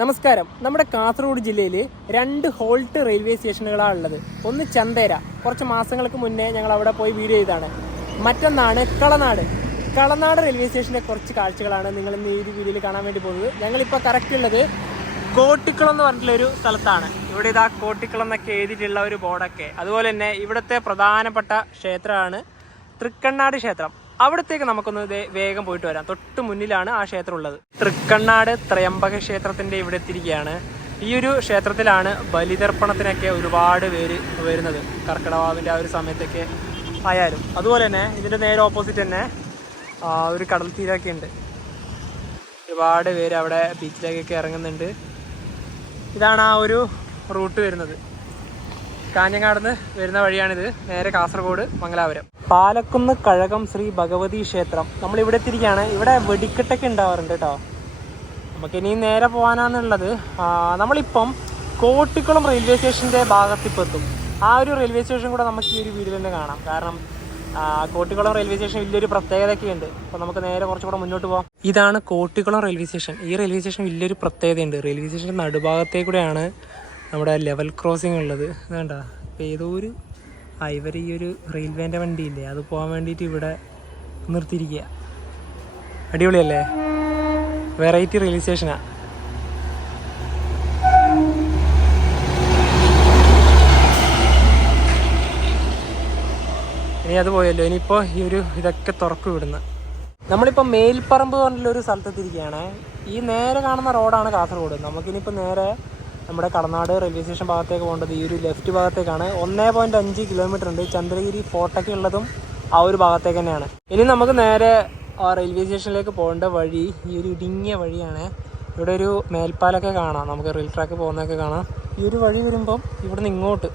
നമസ്കാരം. നമ്മുടെ കാസർഗോഡ് ജില്ലയിൽ 2 ഹോൾട്ട് റെയിൽവേ സ്റ്റേഷനുകളാണ് ഉള്ളത്. ഒന്ന് ചന്തേര, കുറച്ച് മാസങ്ങൾക്ക് മുന്നേ ഞങ്ങൾ അവിടെ പോയി വീഡിയോ ചെയ്താണ്. മറ്റൊന്നാണ് കളനാട് റെയിൽവേ സ്റ്റേഷൻ്റെ കുറച്ച് കാഴ്ചകളാണ് നിങ്ങൾ ഇന്ന് ഈ വീഡിയോയിൽ കാണാൻ വേണ്ടി പോകുന്നത്. ഞങ്ങളിപ്പോൾ കറക്റ്റ് ഉള്ളത് കോട്ടിക്കുളം എന്ന് പറഞ്ഞിട്ടുള്ളൊരു സ്ഥലത്താണ്. ഇവിടെ ഇതാ കോട്ടിക്കുളം എന്നൊക്കെ എഴുതിയിട്ടുള്ള ഒരു ബോർഡൊക്കെ. അതുപോലെ തന്നെ ഇവിടുത്തെ പ്രധാനപ്പെട്ട ക്ഷേത്രമാണ് തൃക്കണ്ണാട് ക്ഷേത്രം. അവിടത്തേക്ക് നമുക്കൊന്ന് വേഗം പോയിട്ട് വരാം. തൊട്ട് മുന്നിലാണ് ആ ക്ഷേത്രം ഉള്ളത്. തൃക്കണ്ണാട് ത്രയംബക ക്ഷേത്രത്തിന്റെ ഇവിടെ എത്തിയിരിക്കുകയാണ്. ഈ ഒരു ക്ഷേത്രത്തിലാണ് ബലിതർപ്പണത്തിനൊക്കെ ഒരുപാട് പേര് വരുന്നത്. കർക്കിടവാവിൻ്റെ ആ ഒരു സമയത്തൊക്കെ ആയാലും. അതുപോലെ തന്നെ ഇതിൻ്റെ നേരെ ഓപ്പോസിറ്റ് തന്നെ ഒരു കടൽ തീരമൊക്കെ ഉണ്ട്. ഒരുപാട് പേര് അവിടെ ബീച്ചിലേക്കൊക്കെ ഇറങ്ങുന്നുണ്ട്. ഇതാണ് ആ ഒരു റൂട്ട് വരുന്നത്. കാഞ്ഞങ്ങാടുന്ന് വരുന്ന വഴിയാണിത്. നേരെ കാസർഗോഡ് മംഗലാപുരം. പാലക്കുന്ന് കഴകം ശ്രീ ഭഗവതി ക്ഷേത്രം നമ്മളിവിടെ എത്തിയിരിക്കുകയാണ്. ഇവിടെ വെടിക്കെട്ടൊക്കെ ഉണ്ടാവാറുണ്ട് കേട്ടോ. നമുക്കിനി നേരെ പോകാനാണുള്ളത്. നമ്മളിപ്പം കോട്ടിക്കുളം റെയിൽവേ സ്റ്റേഷൻ്റെ ഭാഗത്തിപ്പോൾ എത്തും. ആ ഒരു റെയിൽവേ സ്റ്റേഷൻ കൂടെ നമുക്ക് ഈ ഒരു വീഡിയോയിൽ തന്നെ കാണാം. കാരണം കോട്ടിക്കുളം റെയിൽവേ സ്റ്റേഷൻ വലിയൊരു പ്രത്യേകതയൊക്കെ ഉണ്ട്. അപ്പോൾ നമുക്ക് നേരെ കുറച്ചുകൂടെ മുന്നോട്ട് പോകാം. ഇതാണ് കോട്ടിക്കുളം റെയിൽവേ സ്റ്റേഷൻ. ഈ റെയിൽവേ സ്റ്റേഷൻ വലിയൊരു പ്രത്യേകതയുണ്ട്. റെയിൽവേ സ്റ്റേഷൻ്റെ നടുഭാഗത്തേക്കൂടെയാണ് നമ്മുടെ ലെവൽ ക്രോസിംഗ് ഉള്ളത്. വേണ്ട ഇപ്പോൾ ഏതോ ഒരു ഇവർ ഈ ഒരു റെയിൽവേൻ്റെ വണ്ടിയില്ലേ, അത് പോകാൻ വേണ്ടിയിട്ട് ഇവിടെ നിർത്തിയിരിക്കുക. അടിപൊളിയല്ലേ? വെറൈറ്റി റെയിൽവേ സ്റ്റേഷനാണ്. ഇനി അത് പോയല്ലോ. ഇനിയിപ്പോൾ ഈ ഒരു ഇതൊക്കെ തുറക്കും ഇവിടുന്ന്. നമ്മളിപ്പോൾ മേൽപ്പറമ്പ് പറഞ്ഞിട്ടൊരു സ്ഥലത്തെത്തിയിരിക്കുകയാണ്. ഈ നേരെ കാണുന്ന റോഡാണ് കാസർഗോഡ്. നമുക്കിനിയിപ്പോൾ നേരെ നമ്മുടെ കളനാട് റെയിൽവേ സ്റ്റേഷൻ ഭാഗത്തേക്ക് പോകേണ്ടത് ഈ ഒരു ലെഫ്റ്റ് ഭാഗത്തേക്കാണ്. 1.5 കിലോമീറ്റർ ഉണ്ട്. ചന്ദ്രഗിരി ഫോർട്ടൊക്കെ ഉള്ളതും ആ ഒരു ഭാഗത്തേക്ക് തന്നെയാണ്. ഇനി നമുക്ക് നേരെ ആ റെയിൽവേ സ്റ്റേഷനിലേക്ക് പോകേണ്ട വഴി ഈ ഒരു ഇടുങ്ങിയ വഴിയാണ്. ഇവിടെ ഒരു മേൽപ്പാലൊക്കെ കാണാം. നമുക്ക് റെയിൽ ട്രാക്ക് പോകുന്നതൊക്കെ കാണാം. ഈ ഒരു വഴി വരുമ്പം ഇവിടുന്ന് ഇങ്ങോട്ട്.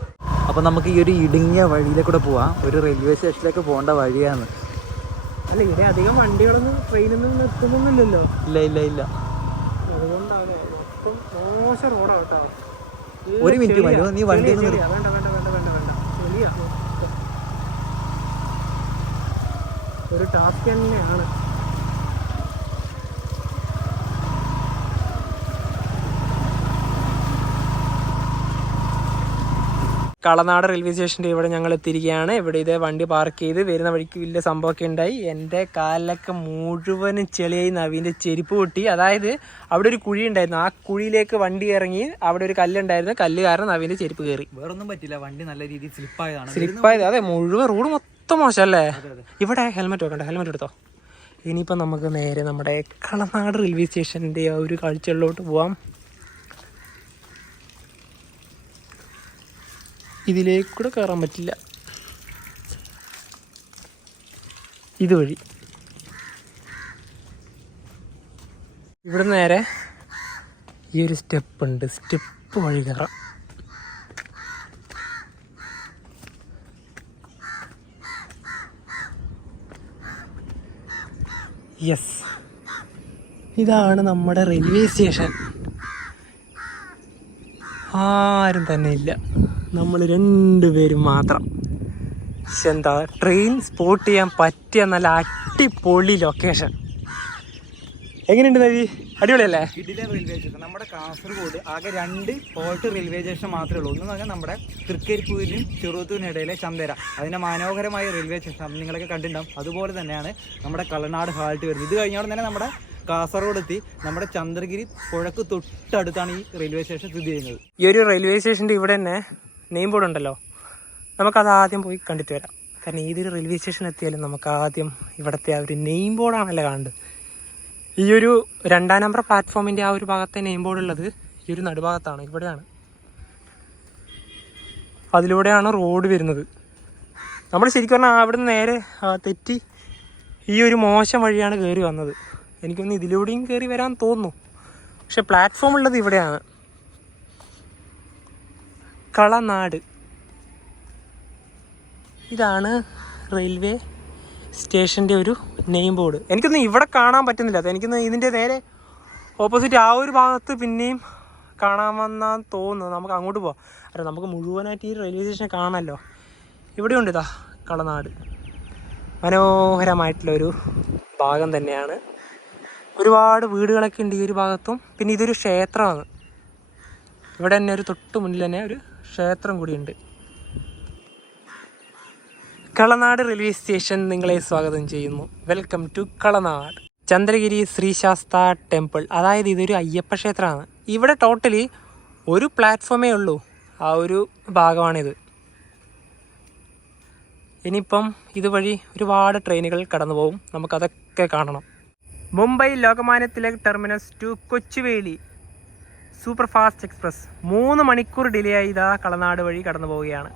അപ്പോൾ നമുക്ക് ഈ ഒരു ഇടുങ്ങിയ വഴിയിലേക്കൂടെ പോവാം. ഒരു റെയിൽവേ സ്റ്റേഷനിലേക്ക് പോകേണ്ട വഴിയാണ്. അല്ല, ഇവിടെ അധികം വണ്ടികളൊന്നും ട്രെയിനൊന്നും നിർത്തുന്നില്ലല്ലോ. ഇല്ല. അതുകൊണ്ടാണ് മൊത്തം മോശം റോഡാണ് കേട്ടോ. ഒരു മിനിറ്റ് മതി, നീ വണ്ടി വേണ്ട. ഒരു ടാസ്ക് തന്നെയാണ്. കളനാട് റെയിൽവേ സ്റ്റേഷൻ്റെ ഇവിടെ ഞങ്ങൾ എത്തിയിരിക്കുകയാണ്. ഇവിടെ ഇതേ വണ്ടി പാർക്ക് ചെയ്ത് വരുന്ന വഴിക്ക് വലിയ സംഭവമൊക്കെ ഉണ്ടായി. എൻ്റെ കാലിലൊക്കെ മുഴുവനും ചെളിയായി. നവീൻ്റെ ചെരുപ്പ് പൊട്ടി. അതായത് അവിടെ ഒരു കുഴി ഉണ്ടായിരുന്നു. ആ കുഴിയിലേക്ക് വണ്ടി ഇറങ്ങി. അവിടെ ഒരു കല്ലുണ്ടായിരുന്നു. കല്ല് കാരണം നവീൻ്റെ ചെരുപ്പ് കയറി. വേറൊന്നും പറ്റില്ല, വണ്ടി നല്ല രീതിയിൽ സ്ലിപ്പായത്. അതെ, മുഴുവൻ റോഡ് മൊത്തം മോശമല്ലേ? ഇവിടെ ഹെൽമെറ്റ് വെക്കണ്ട, ഹെൽമെറ്റ് എടുത്തോ. ഇനിയിപ്പോൾ നമുക്ക് നേരെ നമ്മുടെ കളനാട് റെയിൽവേ സ്റ്റേഷൻ്റെ ആ ഒരു കാഴ്ചകളിലോട്ട് പോവാം. ഇതിലേക്കൂടെ കയറാൻ പറ്റില്ല. ഇതുവഴി ഇവിടെ നേരെ ഈ ഒരു സ്റ്റെപ്പ് ഉണ്ട്. സ്റ്റെപ്പ് വഴി കയറാം. യെസ്, ഇതാണ് നമ്മുടെ റെയിൽവേ സ്റ്റേഷൻ. ആരും തന്നെ ഇല്ല, നമ്മൾ 2 പേരും മാത്രം. പക്ഷെ എന്താ, ട്രെയിൻ സ്പോട്ട് ചെയ്യാൻ പറ്റിയ നല്ല അടിപൊളി ലൊക്കേഷൻ. എങ്ങനെയുണ്ട് നവി? അടിപൊളിയല്ലേ? ഇടുങ്ങിയ റെയിൽവേ സ്റ്റേഷൻ. നമ്മുടെ കാസർഗോഡ് ആകെ 2 ഹോൾട്ട് റെയിൽവേ സ്റ്റേഷൻ മാത്രമേ ഉള്ളൂ. ഒന്ന് പറഞ്ഞാൽ നമ്മുടെ തൃക്കരിപ്പൂരിനും ചെറുവത്തൂരിനും ഇടയിലെ ചന്തേര. അതിൻ്റെ മനോഹരമായ റെയിൽവേ സ്റ്റേഷൻ നിങ്ങളൊക്കെ കണ്ടിട്ടുണ്ടാവും. അതുപോലെ തന്നെയാണ് നമ്മുടെ കളനാട് ഹാൾട്ട് വരുന്നത്. ഇത് കഴിഞ്ഞാൽ തന്നെ നമ്മുടെ കാസർഗോഡ് എത്തി. നമ്മുടെ ചന്ദ്രഗിരി പുഴക്ക് തൊട്ടടുത്താണ് ഈ റെയിൽവേ സ്റ്റേഷൻ സ്ഥിതി ചെയ്യുന്നത്. ഈ ഒരു റെയിൽവേ സ്റ്റേഷൻ്റെ ഇവിടെ തന്നെ നെയിം ബോർഡ് ഉണ്ടല്ലോ. നമുക്കത് ആദ്യം പോയി കണ്ടിട്ട് വരാം. കാരണം ഏതൊരു റെയിൽവേ സ്റ്റേഷൻ എത്തിയാലും നമുക്ക് ആദ്യം ഇവിടുത്തെ ആ ഒരു നെയിം ബോർഡാണല്ലോ കാണേണ്ടത്. ഈ ഒരു 2-ാം നമ്പർ പ്ലാറ്റ്ഫോമിൻ്റെ ആ ഒരു ഭാഗത്തെ നെയിം ബോർഡ് ഉള്ളത് ഈ ഒരു നടുഭാഗത്താണ്. ഇവിടെയാണ്. അതിലൂടെയാണ് റോഡ് വരുന്നത്. നമ്മൾ ശരിക്കും പറഞ്ഞാൽ അവിടെ നിന്ന് നേരെ തെറ്റി ഈ ഒരു മോശം വഴിയാണ് കയറി വന്നത്. എനിക്കൊന്ന് ഇതിലൂടെയും കയറി വരാൻ തോന്നുന്നു. പക്ഷെ പ്ലാറ്റ്ഫോം ഉള്ളത് ഇവിടെയാണ്. കളനാട്. ഇതാണ് റെയിൽവേ സ്റ്റേഷൻ്റെ ഒരു നെയിം ബോർഡ്. എനിക്കൊന്നും ഇവിടെ കാണാൻ പറ്റുന്നില്ല. എനിക്കൊന്ന് ഇതിൻ്റെ നേരെ ഓപ്പോസിറ്റ് ആ ഒരു ഭാഗത്ത് പിന്നെയും കാണാമെന്നാണ് തോന്നുന്നത്. നമുക്ക് അങ്ങോട്ട് പോവാം. അല്ല, നമുക്ക് മുഴുവനായിട്ട് ഈ റെയിൽവേ സ്റ്റേഷൻ കാണാമല്ലോ. ഇവിടെയുണ്ട് ഇതാ കളനാട്. മനോഹരമായിട്ടുള്ളൊരു ഭാഗം തന്നെയാണ്. ഒരുപാട് വീടുകളൊക്കെ ഉണ്ട് ഈ ഒരു ഭാഗത്തും. പിന്നെ ഇതൊരു ക്ഷേത്രമാണ്. ഇവിടെ തന്നെ ഒരു തൊട്ട് മുന്നിൽ തന്നെ ഒരു ക്ഷേത്രം കൂടിയുണ്ട്. കളനാട് റെയിൽവേ സ്റ്റേഷൻ നിങ്ങളെ സ്വാഗതം ചെയ്യുന്നു. Welcome to Kalanad. Chandragiri Sreesastha temple, അതായത് ഇതൊരു അയ്യപ്പ ക്ഷേത്രമാണ്. ഇവിടെ ടോട്ടലി ഒരു പ്ലാറ്റ്ഫോമേ ഉള്ളൂ, ആ ഒരു ഭാഗമാണിത്. ഇനിയിപ്പം ഇതുവഴി ഒരുപാട് ട്രെയിനുകൾ കടന്നു പോകും, നമുക്കതൊക്കെ കാണണം. Mumbai Lokmanya Tilak Terminus to Kochuveli super fast express 3 മണിക്കൂർ ഡിലേ ആയി ഇതാ കളനാട് വഴി കടന്നു പോവുകയാണ്.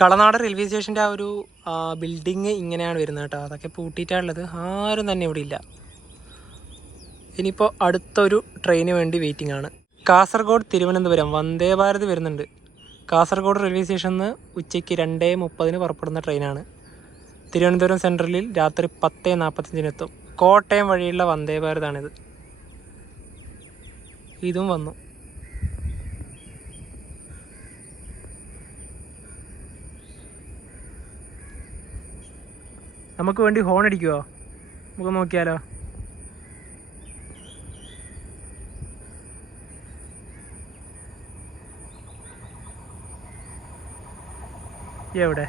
കളനാട് റെയിൽവേ സ്റ്റേഷൻ്റെ ആ ഒരു ബിൽഡിങ് ഇങ്ങനെയാണ് വരുന്നത് കേട്ടോ. അതൊക്കെ പൂട്ടിയിട്ടാണുള്ളത്, ആരും തന്നെ ഇവിടെ ഇല്ല. ഇനിയിപ്പോൾ അടുത്തൊരു ട്രെയിന് വേണ്ടി വെയിറ്റിംഗ് ആണ്. കാസർഗോഡ് തിരുവനന്തപുരം വന്ദേ ഭാരത് വരുന്നുണ്ട്. കാസർഗോഡ് റെയിൽവേ സ്റ്റേഷനിൽ നിന്ന് ഉച്ചയ്ക്ക് 2:30 പുറപ്പെടുന്ന ട്രെയിനാണ്. തിരുവനന്തപുരം സെൻട്രലിൽ രാത്രി 10:45 കോട്ടയം വഴിയുള്ള വന്ദേ ഭാരതാണിത്. ഇതും വന്നു. നമുക്ക് വേണ്ടി ഹോൺ അടിക്കുമോ? നമുക്ക് നോക്കിയാലോ. എവിടെ?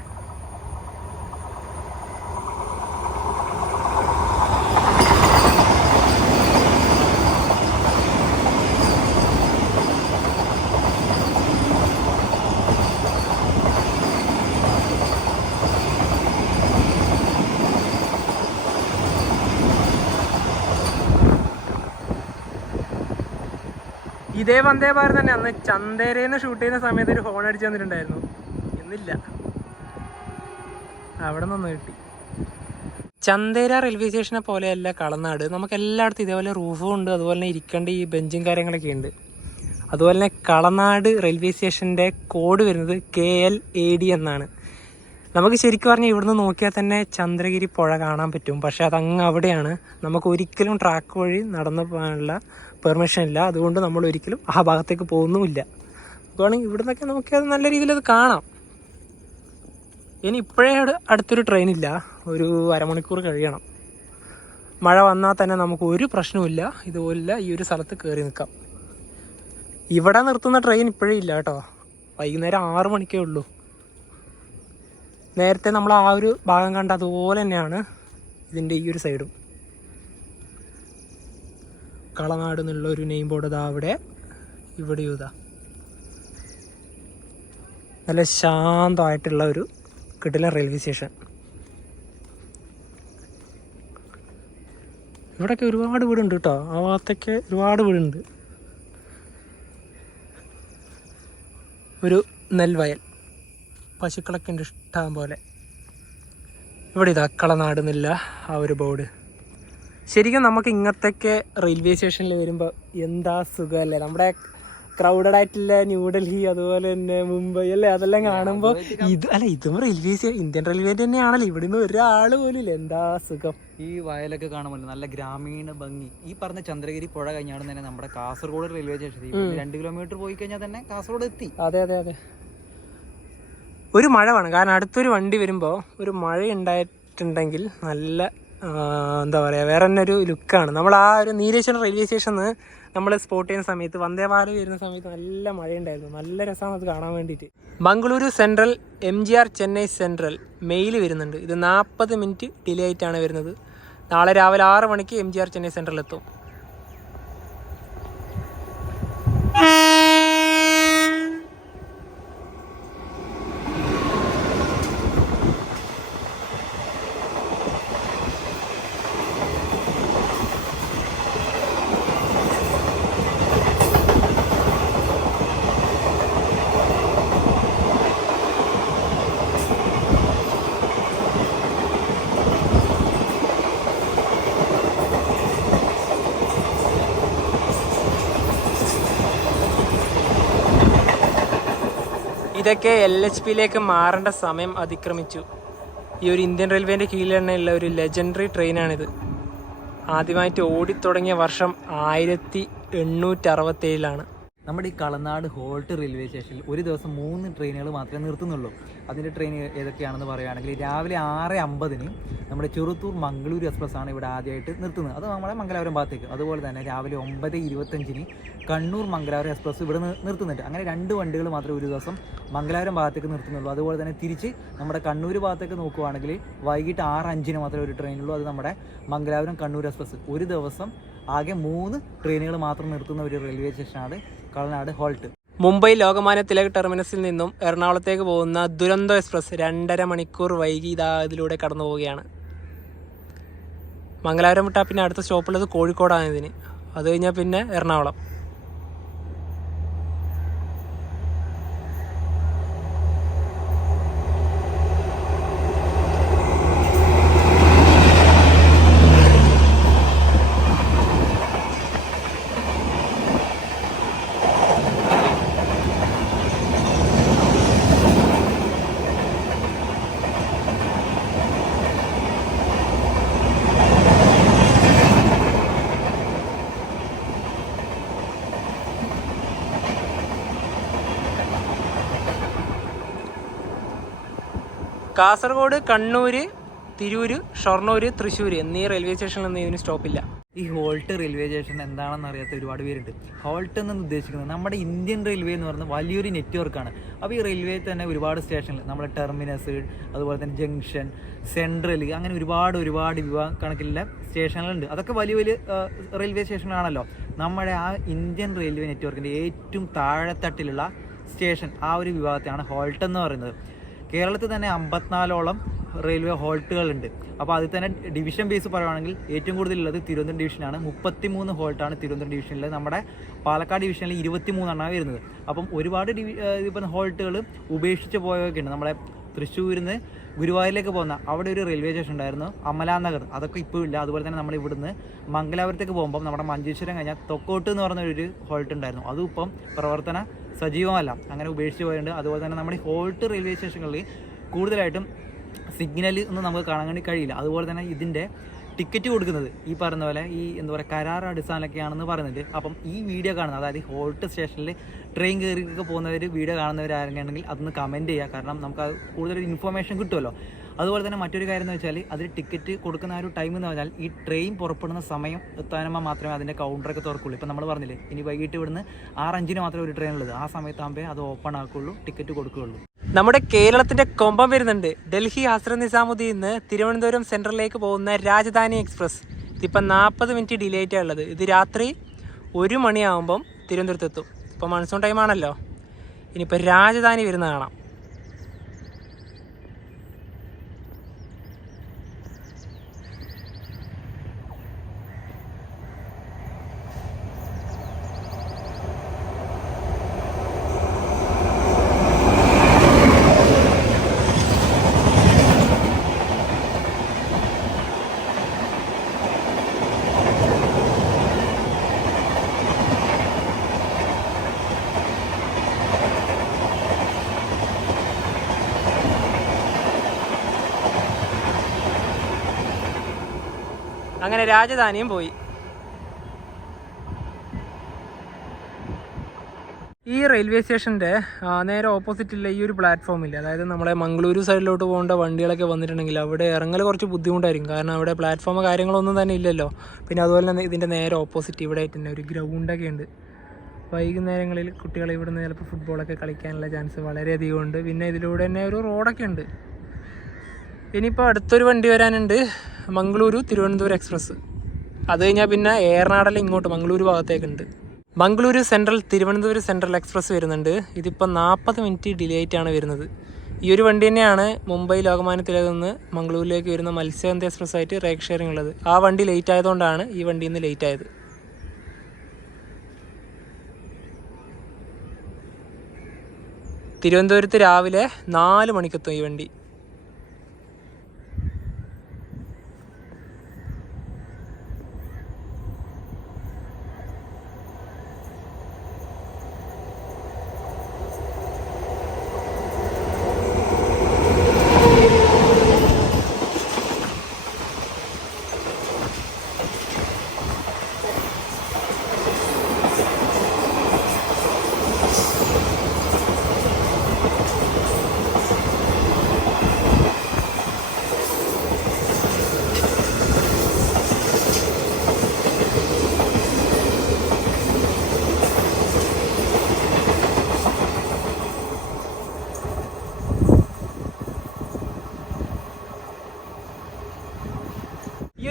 ഇതേ വന്ദേ ഭാരത് തന്നെ അന്ന് ചന്ദേരയിൽ നിന്ന് ഷൂട്ട് ചെയ്യുന്ന സമയത്ത് ഒരു ഹോൺ അടിച്ച് തന്നിട്ടുണ്ടായിരുന്നു. ഇന്നില്ല, അവിടെ നിന്ന് കിട്ടി. ചന്ദേര റെയിൽവേ സ്റ്റേഷനെ പോലെയല്ല കളനാട്. നമുക്ക് എല്ലായിടത്തും ഇതേപോലെ റൂഫും ഉണ്ട്, അതുപോലെ തന്നെ ഇരിക്കേണ്ട ഈ ബെഞ്ചും കാര്യങ്ങളൊക്കെ ഉണ്ട്. അതുപോലെ തന്നെ കളനാട് റെയിൽവേ സ്റ്റേഷൻ്റെ കോഡ് വരുന്നത് KLAD എന്നാണ്. നമുക്ക് ശരിക്കും പറഞ്ഞാൽ ഇവിടുന്ന് നോക്കിയാൽ തന്നെ ചന്ദ്രഗിരി പുഴ കാണാൻ പറ്റും. പക്ഷേ അതങ്ങ് അവിടെയാണ്. നമുക്ക് ഒരിക്കലും ട്രാക്ക് വഴി നടന്നു പോകാനുള്ള പെർമിഷൻ ഇല്ല. അതുകൊണ്ട് നമ്മൾ ഒരിക്കലും ആ ഭാഗത്തേക്ക് പോകുന്നുമില്ല. അതുകൊണ്ടാണെങ്കിൽ ഇവിടെ നിന്നൊക്കെ നോക്കിയാൽ നല്ല രീതിയിൽ അത് കാണാം. ഇനി ഇപ്പോഴേ അടുത്തൊരു ട്രെയിനില്ല, ഒരു അരമണിക്കൂർ കഴിയണം. മഴ വന്നാൽ തന്നെ നമുക്ക് ഒരു പ്രശ്നവുമില്ല, ഇതുപോലെ ഈ ഒരു സ്ഥലത്ത് കയറി നിൽക്കാം. ഇവിടെ നിർത്തുന്ന ട്രെയിൻ ഇപ്പോഴേ ഇല്ല കേട്ടോ. വൈകുന്നേരം 6 മണിക്കേ ഉള്ളൂ. നേരത്തെ നമ്മൾ ആ ഒരു ഭാഗം കണ്ട അതുപോലെ തന്നെയാണ് ഇതിൻ്റെ ഈ ഒരു സൈഡും. കളനാട് എന്നുള്ള ഒരു നെയിം ബോർഡ് ഇതാ അവിടെ, ഇവിടെയും ഇതാ. നല്ല ശാന്തമായിട്ടുള്ള ഒരു കിടിലൻ റെയിൽവേ സ്റ്റേഷൻ. ഇവിടെയൊക്കെ ഒരുപാട് വീടുണ്ട് കേട്ടോ, ആ ഭാഗത്തൊക്കെ ഒരുപാട് വീടുണ്ട്. ഒരു നെൽവയൽ, പശുക്കളൊക്കെ ഉണ്ട് ഇഷ്ടം പോലെ. ഇവിടെ ഇതാ കളനാട് എന്നില്ല ആ ഒരു ബോർഡ്. ശരിക്കും നമുക്ക് ഇങ്ങനത്തെയൊക്കെ റെയിൽവേ സ്റ്റേഷനിൽ വരുമ്പോൾ എന്താ സുഖമല്ലേ. നമ്മുടെ ക്രൗഡഡ് ആയിട്ടുള്ള ന്യൂഡൽഹി, അതുപോലെ തന്നെ മുംബൈ അല്ലേ, അതെല്ലാം കാണുമ്പോൾ ഇതും റെയിൽവേ ഇന്ത്യൻ റെയിൽവേൻ്റെ തന്നെയാണല്ലോ. ഇവിടുന്ന് ഒരാൾ പോലും ഇല്ല. എന്താ സുഖം. ഈ വയലൊക്കെ കാണുമല്ലോ, നല്ല ഗ്രാമീണ ഭംഗി. ഈ പറഞ്ഞ ചന്ദ്രഗിരി പുഴ കഴിഞ്ഞാണ് തന്നെ നമ്മുടെ കാസർഗോഡ് റെയിൽവേ സ്റ്റേഷൻ. 2 കിലോമീറ്റർ പോയി കഴിഞ്ഞാൽ തന്നെ കാസർഗോഡ് എത്തി. അതെ അതെ അതെ. ഒരു മഴ വേണം, കാരണം അടുത്തൊരു വണ്ടി വരുമ്പോൾ ഒരു മഴ ഉണ്ടായിട്ടുണ്ടെങ്കിൽ നല്ല എന്താ പറയുക, വേറെ തന്നെ ഒരു ലുക്കാണ്. നമ്മൾ ആ ഒരു നീലേശ്വരം റെയിൽവേ സ്റ്റേഷനിൽ നമ്മൾ സ്പോട്ട് ചെയ്യുന്ന സമയത്ത് വന്ദേ ഭാരത് വരുന്ന സമയത്ത് നല്ല മഴയുണ്ടായിരുന്നു. നല്ല രസമാണ് അത് കാണാൻ വേണ്ടിയിട്ട്. Mangaluru Central MGR Chennai Central mail വരുന്നുണ്ട്. ഇത് 40 മിനിറ്റ് ഡിലേ ആയിട്ടാണ് വരുന്നത്. നാളെ രാവിലെ 6 മണിക്ക് MGR ചെന്നൈ സെൻട്രൽ എത്തും. ഇതൊക്കെ LHPയിലേക്ക് മാറേണ്ട സമയം അതിക്രമിച്ചു. ഈ ഒരു ഇന്ത്യൻ റെയിൽവേൻ്റെ കീഴിൽ തന്നെയുള്ള ഒരു ലെജൻഡറി ട്രെയിനാണിത്. ആദ്യമായിട്ട് ഓടിത്തുടങ്ങിയ വർഷം 1867 നമ്മുടെ ഈ കളനാട് ഹോൾട്ട് റെയിൽവേ സ്റ്റേഷനിൽ ഒരു ദിവസം 3 ട്രെയിനുകൾ മാത്രമേ നിർത്തുന്നുള്ളൂ. അതിൻ്റെ ട്രെയിൻ ഏതൊക്കെയാണെന്ന് പറയുകയാണെങ്കിൽ രാവിലെ 6:50 നമ്മുടെ ചെറുത്തൂർ മംഗളൂരു എക്സ്പ്രസ് ആണ് ഇവിടെ ആദ്യമായിട്ട് നിർത്തുന്നത്. അത് നമ്മുടെ മംഗലാപുരം ഭാഗത്തേക്ക്. അതുപോലെ തന്നെ രാവിലെ 9:25 കണ്ണൂർ മംഗലാപുരം എക്സ്പ്രസ് ഇവിടെ നിർത്തുന്നുണ്ട്. അങ്ങനെ 2 വണ്ടികൾ മാത്രമേ ഒരു ദിവസം മംഗലാപുരം ഭാഗത്തേക്ക് നിർത്തുന്നുള്ളൂ. അതുപോലെ തന്നെ തിരിച്ച് നമ്മുടെ കണ്ണൂർ ഭാഗത്തേക്ക് നോക്കുകയാണെങ്കിൽ വൈകിട്ട് 6:05 മാത്രമേ ഒരു ട്രെയിനുള്ളൂ. അത് നമ്മുടെ മംഗലാപുരം കണ്ണൂർ എക്സ്പ്രസ്. ഒരു ദിവസം ആകെ 3 ട്രെയിനുകൾ മാത്രം നിർത്തുന്ന ഒരു റെയിൽവേ സ്റ്റേഷനാണ് കളനാട് ഹോൾട്ട്. മുംബൈ ലോകമാന്യ തിലക് ടെർമിനസിൽ നിന്നും എറണാകുളത്തേക്ക് പോകുന്ന ദുരന്തോ എക്സ്പ്രസ് 2.5 മണിക്കൂർ വൈകി ഇതിലൂടെ കടന്നു പോവുകയാണ്. മംഗലാപുരം വിട്ടാൽ പിന്നെ അടുത്ത സ്റ്റോപ്പുള്ളത് കോഴിക്കോടാണ്. ഇതിന് അത് കഴിഞ്ഞാൽ പിന്നെ എറണാകുളം. കാസർഗോഡ്, കണ്ണൂർ, തിരൂർ, ഷൊർണൂർ, തൃശ്ശൂർ എന്നീ റെയിൽവേ സ്റ്റേഷനിലൊന്നും ഇതിന് സ്റ്റോപ്പില്ല. ഈ ഹോൾട്ട് റെയിൽവേ സ്റ്റേഷൻ എന്താണെന്ന് അറിയാത്ത ഒരുപാട് പേരുണ്ട്. ഹോൾട്ട് എന്ന് ഉദ്ദേശിക്കുന്നത് നമ്മുടെ ഇന്ത്യൻ റെയിൽവേ എന്ന് പറയുന്നത് വലിയൊരു നെറ്റ്വർക്കാണ്. അപ്പോൾ ഈ റെയിൽവേയിൽ തന്നെ ഒരുപാട് സ്റ്റേഷനുകൾ, നമ്മുടെ ടെർമിനസ്, അതുപോലെ തന്നെ ജംഗ്ഷൻ, സെൻട്രൽ, അങ്ങനെ ഒരുപാട് കണക്കിലുള്ള സ്റ്റേഷനുകളുണ്ട്. അതൊക്കെ വലിയ വലിയ റെയിൽവേ സ്റ്റേഷനുകളാണല്ലോ. നമ്മുടെ ആ ഇന്ത്യൻ റെയിൽവേ നെറ്റ്വർക്കിൻ്റെ ഏറ്റവും താഴെത്തട്ടിലുള്ള സ്റ്റേഷൻ, ആ ഒരു വിഭാഗത്തെയാണ് ഹോൾട്ട് എന്ന് പറയുന്നത്. കേരളത്തിൽ തന്നെ 54ഓളം റെയിൽവേ ഹോൾട്ടുകളുണ്ട്. അപ്പോൾ അതിൽ തന്നെ ഡിവിഷൻ ബേസ് പറയുകയാണെങ്കിൽ ഏറ്റവും കൂടുതലുള്ളത് തിരുവനന്തപുരം ഡിവിഷനാണ്. 33 ഹോൾട്ടാണ് തിരുവനന്തപുരം ഡിവിഷനിൽ. നമ്മുടെ പാലക്കാട് ഡിവിഷനിൽ 23 വരുന്നത്. അപ്പം ഒരുപാട് ഇപ്പം ഹോൾട്ടുകൾ ഉപേക്ഷിച്ച് പോയതൊക്കെ ഉണ്ട്. നമ്മളെ തൃശ്ശൂരിൽ നിന്ന് ഗുരുവായൂരിലേക്ക് പോകുന്ന അവിടെ ഒരു റെയിൽവേ സ്റ്റേഷൻ ഉണ്ടായിരുന്നു, അമലാനഗർ. അതൊക്കെ ഇപ്പോൾ ഇല്ല. അതുപോലെ തന്നെ നമ്മൾ ഇവിടുന്ന് മംഗലാപുരത്തേക്ക് പോകുമ്പം നമ്മുടെ മഞ്ചേശ്വരം കഴിഞ്ഞാൽ തൊക്കോട്ട് എന്ന് പറഞ്ഞൊരു ഹോൾട്ട് ഉണ്ടായിരുന്നു. അതും ഇപ്പം പ്രവർത്തന സജീവമല്ല, അങ്ങനെ ഉപേക്ഷിച്ച് പോയിട്ടുണ്ട്. അതുപോലെ തന്നെ നമ്മുടെ ഹോൾട്ട് റെയിൽവേ സ്റ്റേഷനുകളിൽ കൂടുതലായിട്ടും സിഗ്നൽ ഒന്നും നമുക്ക് കാണാൻ വേണ്ടി കഴിയില്ല. അതുപോലെ തന്നെ ഇതിൻ്റെ ടിക്കറ്റ് കൊടുക്കുന്നത് ഈ പറയുന്ന പോലെ ഈ എന്താ പറയുക കരാർ അടിസ്ഥാനമൊക്കെയാണെന്ന് പറയുന്നുണ്ട്. അപ്പം ഈ വീഡിയോ കാണുന്നത്, അതായത് ഹോൾട്ട് സ്റ്റേഷനിൽ ട്രെയിൻ കയറിയൊക്കെ പോകുന്നവർ വീഡിയോ കാണുന്നവരാരെങ്കിലും അതൊന്ന് കമൻറ്റ് ചെയ്യുക. കാരണം നമുക്ക് കൂടുതൽ ഇൻഫർമേഷൻ കിട്ടുമല്ലോ. അതുപോലെ തന്നെ മറ്റൊരു കാര്യം എന്ന് വെച്ചാൽ അതിൽ ടിക്കറ്റ് കൊടുക്കുന്ന ആ ഒരു ടൈം എന്ന് പറഞ്ഞാൽ ഈ ട്രെയിൻ പുറപ്പെടുന്ന സമയം എത്താനുമ്പോൾ മാത്രമേ അതിൻ്റെ കൗണ്ടറൊക്കെ തുറക്കുള്ളൂ. ഇപ്പം നമ്മൾ പറഞ്ഞില്ലേ, ഇനി വൈകിട്ട് ഇവിടുന്ന് 6:05 മാത്രമേ ഒരു ട്രെയിൻ ഉള്ളത്. ആ സമയത്താകുമ്പോൾ അത് ഓപ്പൺ ആക്കുള്ളൂ, ടിക്കറ്റ് കൊടുക്കുകയുള്ളൂ. നമ്മുടെ കേരളത്തിന്റെ കൊമ്പം വരുന്നുണ്ട്. ഡൽഹി ഹസ്രത്ത് നിസാമുദ്ദീനിൽ നിന്ന് തിരുവനന്തപുരം സെൻട്രലിലേക്ക് പോകുന്ന രാജധാനി എക്സ്പ്രസ്. ഇതിപ്പോൾ 40 മിനിറ്റ് ഡിലേ ആയിട്ടാണ് ഉള്ളത്. ഇത് രാത്രി 1 മണിയാകുമ്പം തിരുവനന്തപുരത്തെത്തും. ഇപ്പോൾ മൺസൂൺ ടൈമാണല്ലോ. ഇനിയിപ്പോൾ രാജധാനി വരുന്ന കാണാം. അങ്ങനെ രാജധാനിയും പോയി. ഈ റെയിൽവേ സ്റ്റേഷൻ്റെ നേരെ ഓപ്പോസിറ്റുള്ള ഈ ഒരു പ്ലാറ്റ്ഫോമില്ല, അതായത് നമ്മുടെ മംഗളൂരു സൈഡിലോട്ട് പോകേണ്ട വണ്ടികളൊക്കെ വന്നിട്ടുണ്ടെങ്കിൽ അവിടെ ഇറങ്ങൽ കുറച്ച് ബുദ്ധിമുട്ടായിരിക്കും. കാരണം അവിടെ പ്ലാറ്റ്ഫോമോ കാര്യങ്ങളൊന്നും തന്നെ ഇല്ലല്ലോ. പിന്നെ അതുപോലെ തന്നെ ഇതിൻ്റെ നേരെ ഓപ്പോസിറ്റ് ഇവിടെ ആയിട്ട് തന്നെ ഒരു ഗ്രൗണ്ടൊക്കെ ഉണ്ട്. വൈകുന്നേരങ്ങളിൽ കുട്ടികൾ ഇവിടുന്ന് ചിലപ്പോൾ ഫുട്ബോളൊക്കെ കളിക്കാനുള്ള ചാൻസ് വളരെയധികം ഉണ്ട്. പിന്നെ ഇതിലൂടെ തന്നെ ഒരു റോഡൊക്കെ ഉണ്ട്. ഇനിയിപ്പോൾ അടുത്തൊരു വണ്ടി വരാനുണ്ട്, മംഗളൂരു തിരുവനന്തപുരം എക്സ്പ്രസ്. അത് കഴിഞ്ഞാൽ പിന്നെ ഏറനാടല്ല ഇങ്ങോട്ട് മംഗളൂരു ഭാഗത്തേക്കുണ്ട്. Mangaluru central Thiruvananthapuram central express വരുന്നുണ്ട്. ഇതിപ്പോൾ 40 മിനിറ്റ് ഡിലേ ആയിട്ടാണ് വരുന്നത്. ഈ ഒരു വണ്ടി തന്നെയാണ് മുംബൈ ലോകമാന്യ തിലകിൽ നിന്ന് മംഗളൂരിലേക്ക് വരുന്ന മത്സ്യഗന്ധി എക്സ്പ്രസ് ആയിട്ട് റേക്ക് ഷെയറിംഗ് ഉള്ളത്. ആ വണ്ടി ലേറ്റ് ആയതുകൊണ്ടാണ് ഈ വണ്ടി ഇന്ന് ലേറ്റ് ആയത്. തിരുവനന്തപുരത്ത് രാവിലെ 4 മണിക്കെത്തും ഈ വണ്ടി.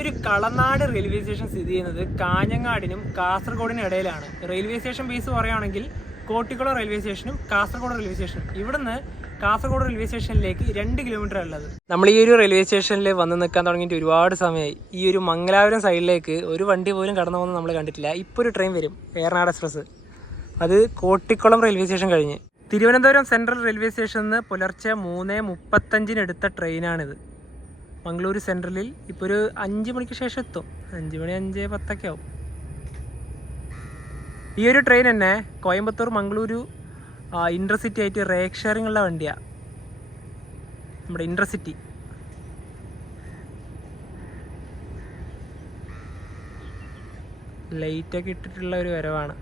ഒരു കളനാട് റെയിൽവേ സ്റ്റേഷൻ സ്ഥിതി ചെയ്യുന്നത് കാഞ്ഞങ്ങാടിനും കാസർഗോഡിനും ഇടയിലാണ്. റെയിൽവേ സ്റ്റേഷൻ ബേസ് പറയുകയാണെങ്കിൽ കോട്ടിക്കുളം റെയിൽവേ സ്റ്റേഷനും കാസർഗോഡ് റെയിൽവേ സ്റ്റേഷനും. ഇവിടുന്ന് കാസർഗോഡ് റെയിൽവേ സ്റ്റേഷനിലേക്ക് 2 കിലോമീറ്റർ ഉള്ളത്. നമ്മൾ ഈ ഒരു റെയിൽവേ സ്റ്റേഷനിൽ വന്ന് നിൽക്കാൻ തുടങ്ങിയിട്ട് ഒരുപാട് സമയമായി. ഈ ഒരു മംഗലാപുരം സൈഡിലേക്ക് ഒരു വണ്ടി പോലും കടന്നു പോകുന്നത് നമ്മൾ കണ്ടിട്ടില്ല. ഇപ്പോൾ ഒരു ട്രെയിൻ വരും, ഏറനാട് എക്സ്പ്രസ്. അത് കോട്ടിക്കുളം റെയിൽവേ സ്റ്റേഷൻ കഴിഞ്ഞ് തിരുവനന്തപുരം സെൻട്രൽ റെയിൽവേ സ്റ്റേഷനിൽ നിന്ന് പുലർച്ചെ 3:35 എടുത്ത ട്രെയിനാണിത്. മംഗളൂരു സെൻട്രലിൽ ഇപ്പോൾ ഒരു 5 മണിക്ക് ശേഷം എത്തും. 5 മണി 5:10 ആവും. ഈ ഒരു ട്രെയിൻ തന്നെ കോയമ്പത്തൂർ മംഗളൂരു ഇൻ്റർസിറ്റി ആയിട്ട് റേക്ക് ഷെയറിംഗ് ഉള്ള വണ്ടിയാണ് നമ്മുടെ ഇൻ്റർസിറ്റി. ലൈറ്റൊക്കെ ഇട്ടിട്ടുള്ള ഒരു വരവാണ്.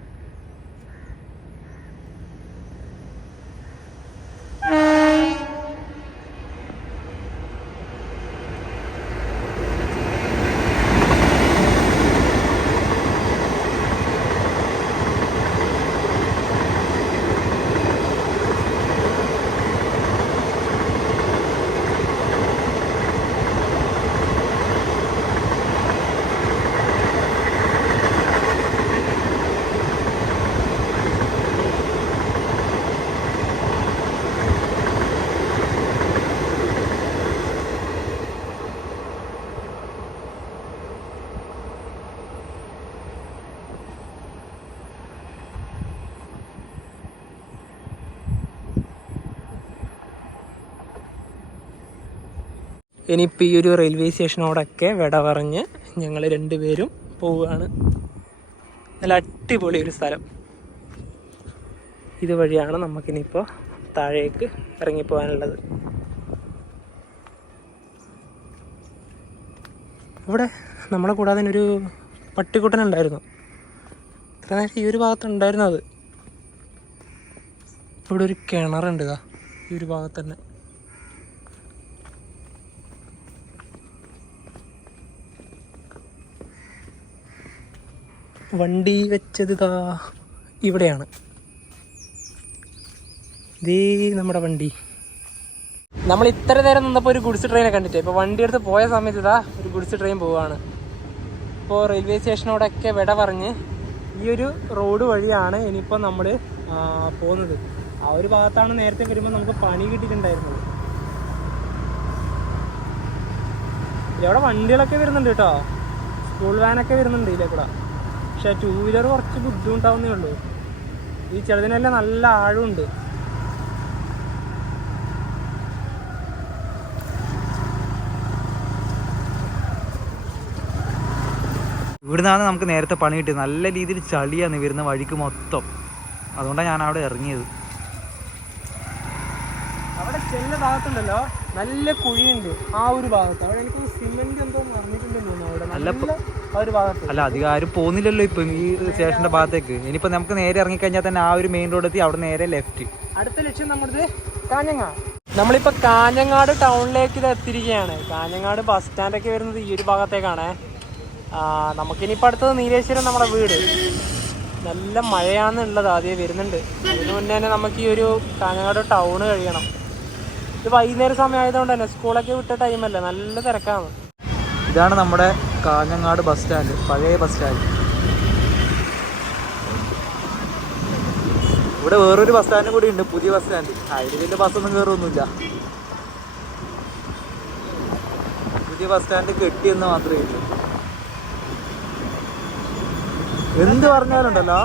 ഇനിയിപ്പോൾ ഈ ഒരു റെയിൽവേ സ്റ്റേഷനോടൊക്കെ വിട പറഞ്ഞ് ഞങ്ങൾ 2 പേരും പോവുകയാണ്. നല്ല അടിപൊളി ഒരു സ്ഥലം. ഇതുവഴിയാണ് നമുക്കിനിപ്പോൾ താഴേക്ക് ഇറങ്ങിപ്പോകാനുള്ളത്. ഇവിടെ നമ്മളെ കൂടാതെ തന്നെ ഒരു പട്ടിക്കുട്ടനുണ്ടായിരുന്നു. ഇത്ര നേരം ഈ ഒരു ഭാഗത്തുണ്ടായിരുന്നത്. ഇവിടെ ഒരു കിണറുണ്ട് ഇതാ ഈ ഒരു ഭാഗത്ത് തന്നെ. വണ്ടി വെച്ചത് ഇതാ ഇവിടെയാണ്. ഇതേ നമ്മുടെ വണ്ടി. നമ്മൾ ഇത്ര നേരം നിന്നപ്പോൾ ഒരു ഗുഡ്സ് ട്രെയിനെ കണ്ടിട്ട് ഇപ്പോൾ വണ്ടി എടുത്ത് പോയ സമയത്ത് ഇതാ ഒരു ഗുഡ്സ് ട്രെയിൻ പോവുകയാണ്. ഇപ്പോൾ റെയിൽവേ സ്റ്റേഷനോടൊക്കെ വിട പറഞ്ഞ് ഈ ഒരു റോഡ് വഴിയാണ് ഇനിയിപ്പോൾ നമ്മൾ പോകുന്നത്. ആ ഒരു ഭാഗത്താണ് നേരത്തെ വരുമ്പോൾ നമുക്ക് പണി കിട്ടിയിട്ടുണ്ടായിരുന്നത്. ഇവിടെ വണ്ടികളൊക്കെ വരുന്നുണ്ട് കേട്ടോ. സ്കൂൾ വാനൊക്കെ വരുന്നുണ്ട് ഇതിലെ കൂടെ. പക്ഷേ 2 വീലർ കുറച്ച് ബുദ്ധിമുട്ടാവുന്നേ ഉള്ളൂ. ഈ ചെറുതിനെല്ലാം നല്ല ആഴമുണ്ട്. ഇവിടുന്നാണ് നമുക്ക് നേരത്തെ പണി കിട്ടിയത്. നല്ല രീതിയിൽ ചളിയാണ് വരുന്ന വഴിക്ക് മൊത്തം. അതുകൊണ്ടാണ് ഞാൻ അവിടെ ഇറങ്ങിയത്. അവിടെ ചെല്ല ഭാഗത്തുണ്ടല്ലോ നല്ല കുഴിയുണ്ട്. ആ ഒരു ഭാഗത്ത് അവിടെ എനിക്ക് സിമെന്റ് എന്തോ നിറഞ്ഞിട്ടുണ്ടെന്ന് തോന്നുന്നു. അവിടെ നല്ല ആ ഒരു ഭാഗത്ത് അല്ല അധികം ആരും പോകുന്നില്ലല്ലോ ഇപ്പം ഈ സ്റ്റേഷന്റെ ഭാഗത്തേക്ക്. ഇനിയിപ്പോൾ നമുക്ക് നേരെ ഇറങ്ങിക്കഴിഞ്ഞാൽ തന്നെ ആ ഒരു മെയിൻ റോഡ് എത്തി അവിടെ നേരെ ലെഫ്റ്റ്. അടുത്ത ലക്ഷ്യം നമ്മുടെ കാഞ്ഞങ്ങാട്. നമ്മളിപ്പോൾ കാഞ്ഞങ്ങാട് ടൗണിലേക്ക് ഇത് എത്തിയിരിക്കുകയാണ്. കാഞ്ഞങ്ങാട് ബസ് സ്റ്റാൻഡൊക്കെ വരുന്നത് ഈ ഒരു ഭാഗത്തേക്കാണ്. നമുക്കിനിപ്പോൾ അടുത്തത് നീലേശ്വരം നമ്മുടെ വീട്. നല്ല മഴയാണെന്നുള്ളത് ആദ്യം വരുന്നുണ്ട്. അതിന് മുന്നേ തന്നെ നമുക്ക് ഈ ഒരു കാഞ്ഞങ്ങാട് ടൗണ് കഴിയണം. ഇത് വൈകുന്നേരം സമയം ആയതുകൊണ്ട് തന്നെ സ്കൂളൊക്കെ വിട്ട ടൈമല്ലേ, നല്ല തിരക്കാണ്. ഇതാണ് നമ്മുടെ കാഞ്ഞങ്ങാട് ബസ് സ്റ്റാൻഡ്, പഴയ ബസ് സ്റ്റാൻഡ്. ഇവിടെ വേറൊരു ബസ് സ്റ്റാൻഡും കൂടി ഉണ്ട്, പുതിയ ബസ് സ്റ്റാൻഡ്. അതിൽ വലിയ ബസ്സൊന്നും കയറൊന്നുമില്ല. പുതിയ ബസ് സ്റ്റാൻഡ് കെട്ടിയെന്ന് മാത്രമേ ഉള്ളൂ. എന്ത് പറഞ്ഞാലുണ്ടല്ലോ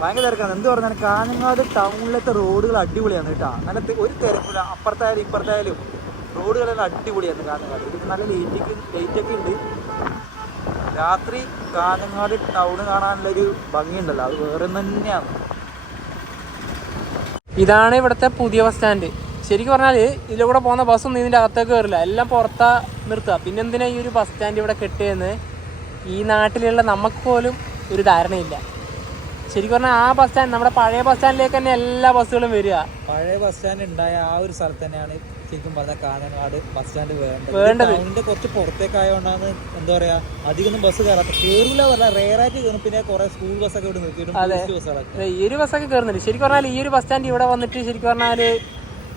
ഭയങ്കര തിരക്കാണ്. എന്ത് പറഞ്ഞാലും കാഞ്ഞങ്ങാട് ടൗണിലത്തെ റോഡുകൾ അടിപൊളിയാണ് കേട്ടോ. നല്ല ഒരു തിരക്കില്ല. അപ്പുറത്തായാലും ഇപ്പുറത്തായാലും റോഡുകളെല്ലാം അടിപൊളിയാണ് കാഞ്ഞങ്ങാട്. ഇത് നല്ല ലൈറ്റൊക്കെ ഉണ്ട്. രാത്രി കാഞ്ഞങ്ങാട് ടൗണ് കാണാനുള്ളൊരു ഭംഗിയുണ്ടല്ലോ, അത് വേറെ തന്നെയാണ്. ഇതാണ് ഇവിടുത്തെ പുതിയ ബസ് സ്റ്റാൻഡ്. ശരിക്കും പറഞ്ഞാൽ ഇതിലൂടെ പോകുന്ന ബസ്സൊന്നും ഇതിൻ്റെ അകത്തേക്ക് കയറില്ല, എല്ലാം പുറത്താ നിർത്തുക. പിന്നെ എന്തിനാ ഈ ഒരു ബസ് സ്റ്റാൻഡ് ഇവിടെ കെട്ടിയെന്ന് ഈ നാട്ടിലുള്ള നമുക്ക് പോലും ഒരു ധാരണയില്ല. ശരിക്കും പറഞ്ഞാൽ ആ ബസ് സ്റ്റാൻഡ് നമ്മുടെ പഴയ ബസ് സ്റ്റാൻഡിലേക്ക് തന്നെ എല്ലാ ബസ്സുകളും വരിക. പഴയ ബസ് സ്റ്റാൻഡ് ഉണ്ടായ ആ ഒരു സ്ഥലത്ത് തന്നെയാണ് ശരിക്കും പറഞ്ഞാൽ കാഞ്ഞങ്ങാട് ബസ് സ്റ്റാൻഡ് വേണ്ടത്. അതിന്റെ കുറച്ച് പുറത്തേക്കായതുകൊണ്ടാണ് എന്താ പറയാ അധികം ബസ് കയറാത്ത. കേറില്ല പറഞ്ഞാൽ റെയറായിട്ട് കയറും. പിന്നെ കുറെ സ്കൂൾ ബസ്സൊക്കെ ഇവിടെ നിർത്തിയിട്ടും ഈ ഒരു ബസ്സൊക്കെ കയറുന്നുണ്ട്. ശരിക്കും പറഞ്ഞാൽ ഈ ഒരു ബസ് സ്റ്റാൻഡ് ഇവിടെ വന്നിട്ട് ശരിക്കും പറഞ്ഞാൽ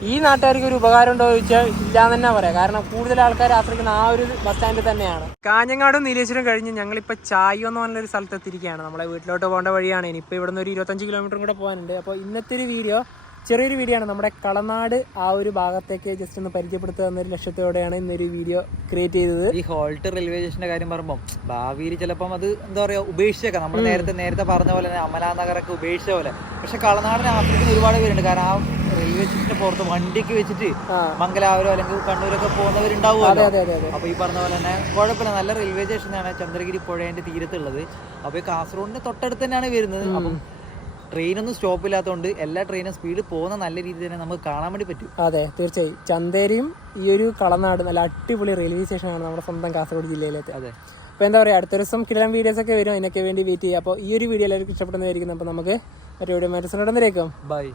ഈ നാട്ടുകാർക്ക് ഒരു ഉപകാരം ഉണ്ടോ എന്ന് ചോദിച്ചാൽ ഇല്ലാന്ന് തന്നെ പറയാം. കാരണം കൂടുതൽ ആൾക്കാർ ആശ്രയിക്കുന്ന ആ ഒരു ബസ് സ്റ്റാൻഡ് തന്നെയാണ്. കാഞ്ഞങ്ങാടും നീലേശ്വരം കഴിഞ്ഞ് ഞങ്ങളിപ്പോൾ ചായോ എന്ന് പറഞ്ഞൊരു സ്ഥലത്ത് എത്തിയിരിക്കുകയാണ്. നമ്മളെ വീട്ടിലോട്ട് പോകേണ്ട വഴിയാണ്. ഇനിയിപ്പോൾ ഇവിടെ നിന്ന് ഒരു 25 കിലോമീറ്ററും കൂടെ പോകാനുണ്ട്. അപ്പോൾ ഇന്നത്തെ ഒരു വീഡിയോ ചെറിയൊരു വീഡിയോ ആണ്. നമ്മുടെ കളനാട് ആ ഒരു ഭാഗത്തേക്ക് ജസ്റ്റ് ഒന്ന് പരിചയപ്പെടുത്തുക എന്നൊരു ലക്ഷ്യത്തോടെയാണ് ഇന്നൊരു വീഡിയോ ക്രിയേറ്റ് ചെയ്തത്. ഈ ഹോൾട്ട് റെയിൽവേ സ്റ്റേഷന്റെ കാര്യം പറയുമ്പോൾ ഭാവിയിൽ ചിലപ്പം അത് എന്താ പറയാ ഉപേക്ഷിച്ചേക്കാം. നമ്മൾ നേരത്തെ പറഞ്ഞ പോലെ തന്നെ അമലാനഗറൊക്കെ ഉപേക്ഷിച്ച പോലെ. പക്ഷെ കളനാടിനെ ആശ്രയിക്കുന്ന ഒരുപാട് പേരുണ്ട്. കാരണം ആ റെയിൽവേ സ്റ്റേഷന്റെ പുറത്ത് വണ്ടിയൊക്കെ വെച്ചിട്ട് മംഗലാപുരം അല്ലെങ്കിൽ കണ്ണൂരൊക്കെ പോകുന്നവരുണ്ടാവുമല്ലോ. അപ്പൊ ഈ പറഞ്ഞ പോലെ തന്നെ കുഴപ്പമില്ല, നല്ല റെയിൽവേ സ്റ്റേഷനാണ്. ചന്ദ്രഗിരി പുഴേന്റെ തീരത്തുള്ളത്. അപ്പൊ ഈ കാസർഗോഡിന്റെ തൊട്ടടുത്ത് തന്നെയാണ് വരുന്നത്. അപ്പം ട്രെയിനൊന്നും സ്റ്റോപ്പ് ഇല്ലാത്തതുകൊണ്ട് എല്ലാ ട്രെയിനും സ്പീഡ് പോകുന്ന നല്ല രീതിയിൽ തന്നെ നമുക്ക് കാണാൻ വേണ്ടി പറ്റും. അതെ, തീർച്ചയായും. ചന്തേരിയും ഈ ഒരു കളനാട് നല്ല അടിപൊളി റെയിൽവേ സ്റ്റേഷനാണ് നമ്മുടെ സ്വന്തം കാസർഗോഡ് ജില്ലയിലേക്ക്. അതെ. അപ്പോൾ എന്താ പറയുക, അടുത്ത ദിവസം കിടലം വീഡിയോസ് ഒക്കെ വരും. അതിനൊക്കെ വേണ്ടി വെയിറ്റ് ചെയ്യുക. അപ്പോൾ ഈ ഒരു വീഡിയോ എല്ലാവർക്കും ഇഷ്ടപ്പെടുന്നതായിരിക്കും. അപ്പോൾ നമുക്ക് മറ്റേ വീഡിയോ മനസ്സിലുണ്ടെന്നേക്കും. ബൈ.